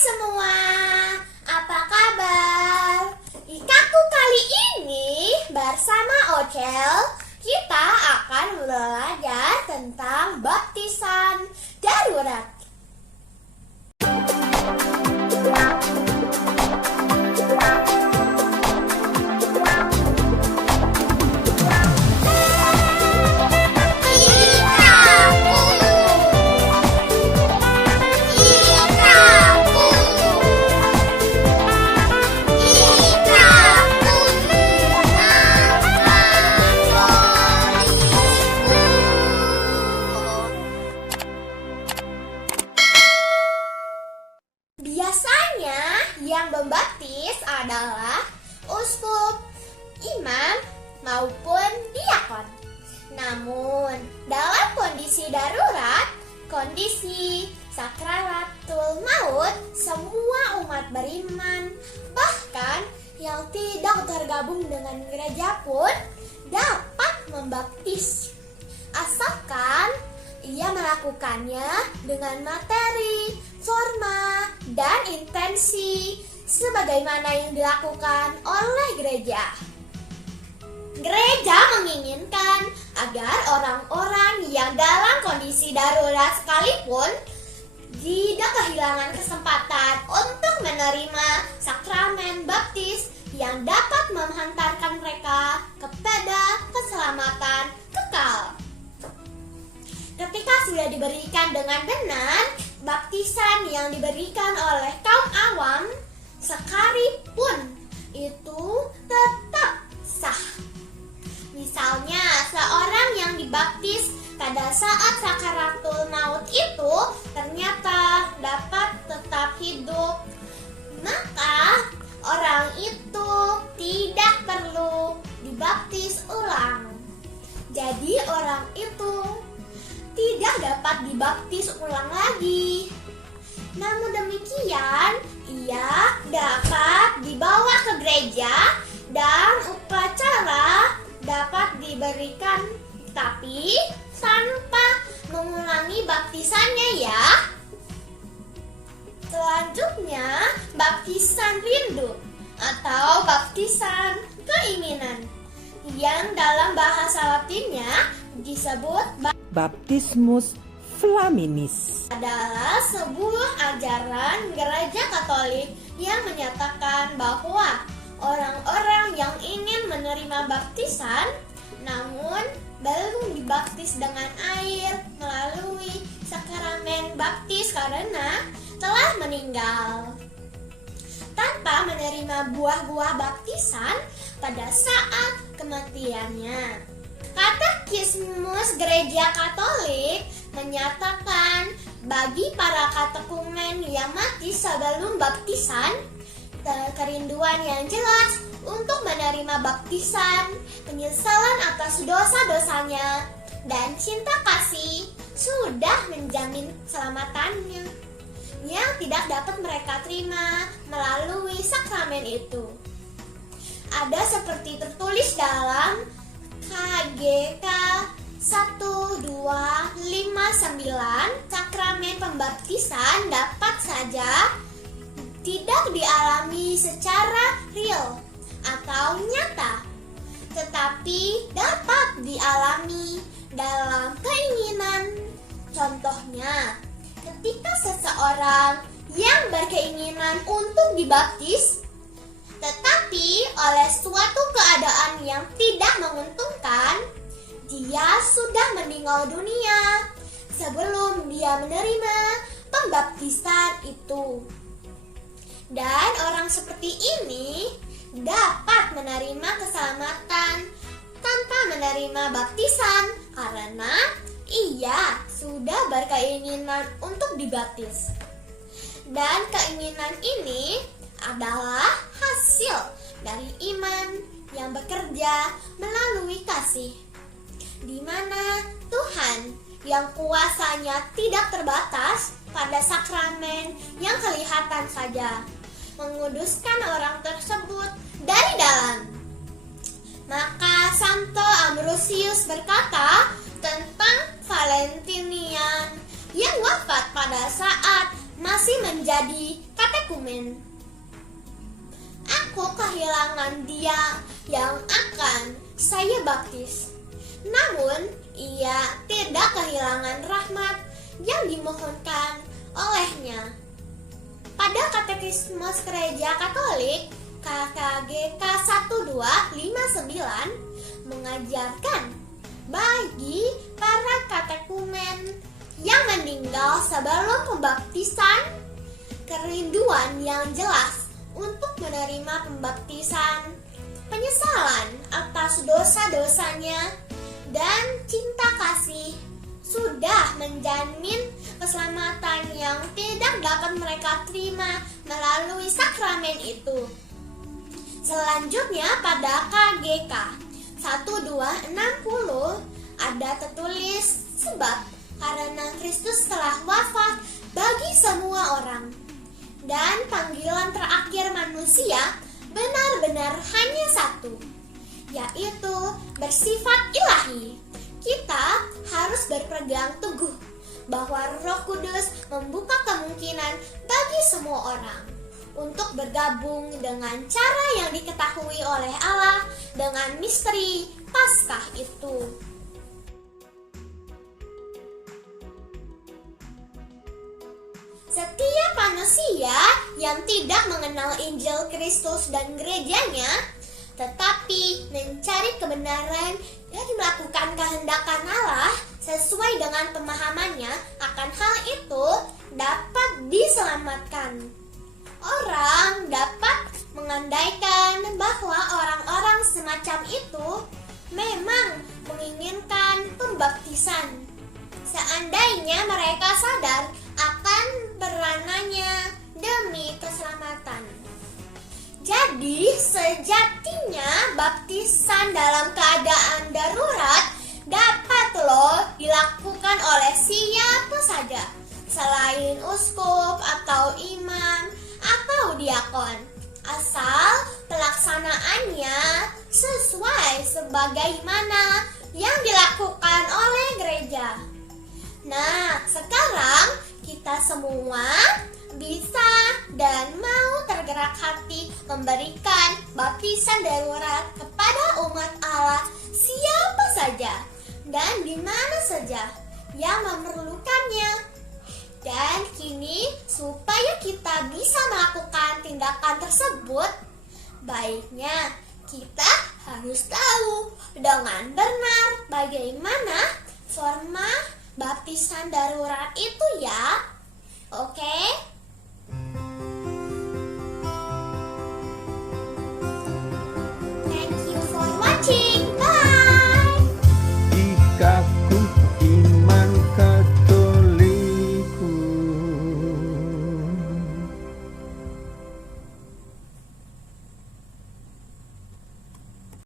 semua, apa kabar? Ikaku kali ini bersama Ocel, kita akan belajar tentang baptisan darurat. Biasanya yang membaptis adalah uskup, imam, maupun diakon. Namun, dalam kondisi darurat, kondisi sakratul maut, semua umat beriman, bahkan yang tidak tergabung dengan gereja pun dapat membaptis. Asalkan ia melakukannya dengan materi, forma, dan intensi sebagaimana yang dilakukan oleh gereja. Gereja menginginkan agar orang-orang yang dalam kondisi darurat sekalipun tidak kehilangan kesempatan untuk menerima sakramen baptis yang dapat menghantarkan mereka kepada keselamatan kekal. Ketika sudah diberikan dengan benar, baptisan yang diberikan oleh kaum awam sekalipun itu tetap sah. Misalnya, seorang yang dibaptis pada saat sakaratul maut itu ternyata dapat tetap hidup, maka orang itu tidak perlu dibaptis ulang. Jadi orang itu tidak dapat dibaptis ulang lagi. Namun demikian, ia dapat dibawa ke gereja dan upacara dapat diberikan, tapi tanpa mengulangi baptisannya ya. Selanjutnya, baptisan rindu atau baptisan keinginan yang dalam bahasa Latinnya disebut Baptismus Flaminis adalah sebuah ajaran gereja Katolik yang menyatakan bahwa orang-orang yang ingin menerima baptisan namun belum dibaptis dengan air melalui sakramen baptis karena telah meninggal, tanpa menerima buah-buah baptisan pada saat kematiannya. Katekismus Gereja Katolik menyatakan bagi para katekumen yang mati sebelum baptisan, kerinduan yang jelas untuk menerima baptisan, penyesalan atas dosa-dosanya, dan cinta kasih sudah menjamin keselamatannya yang tidak dapat mereka terima melalui sakramen itu. Ada seperti tertulis dalam KGK 1259, sakramen pembaptisan dapat saja tidak dialami secara real atau nyata, tetapi dapat dialami dalam keinginan. Contohnya, ketika seseorang yang berkeinginan untuk dibaptis, tetapi oleh suatu keadaan yang tidak menguntungkan, dia sudah meninggal dunia sebelum dia menerima pembaptisan itu. Dan orang seperti ini dapat menerima keselamatan tanpa menerima baptisan karena ia sudah berkeinginan untuk dibaptis. Dan keinginan ini adalah hasil dari iman yang bekerja melalui kasih, di mana Tuhan yang kuasanya tidak terbatas pada sakramen yang kelihatan saja menguduskan orang tersebut dari dalam. Maka Santo Ambrosius berkata tentang Valentinian yang wafat pada saat masih menjadi katekismus katekumen. Aku kehilangan dia yang akan saya baptis. Namun, ia tidak kehilangan rahmat yang dimohonkan olehnya. Pada Katekismus Gereja Katolik KKGK 1259 mengajarkan bagi para katekumen yang meninggal sebelum pembaptisan kerinduan yang jelas untuk menerima pembaptisan, penyesalan atas dosa-dosanya, dan cinta kasih sudah menjamin keselamatan yang tidak dapat mereka terima melalui sakramen itu. Selanjutnya pada KGK 1260 ada tertulis sebab karena Kristus telah wafat bagi semua orang dan panggilan terakhir manusia benar-benar hanya satu, yaitu bersifat ilahi. Kita harus berpegang teguh bahwa Roh Kudus membuka kemungkinan bagi semua orang untuk bergabung dengan cara yang diketahui oleh Allah dengan misteri Paskah itu. Setiap manusia yang tidak mengenal Injil Kristus dan gerejanya, tetapi mencari kebenaran dan melakukan kehendak Allah sesuai dengan pemahamannya akan hal itu dapat diselamatkan. Orang dapat mengandaikan bahwa orang-orang semacam itu memang menginginkan pembaptisan. Seandainya mereka sadar akan peranannya demi keselamatan. Jadi sejatinya baptisan dalam keadaan darurat dapat dilakukan oleh siapa saja selain uskup atau imam atau diakon, asal pelaksanaannya sesuai sebagaimana yang dilakukan oleh gereja. Nah, sekarang kita semua bisa dan mau tergerak hati memberikan baptisan darurat kepada umat Allah siapa saja dan di mana saja yang memerlukannya. Dan kini supaya kita bisa melakukan tindakan tersebut, baiknya kita harus tahu dengan benar bagaimana forma baptisan darurat itu ya. Oke?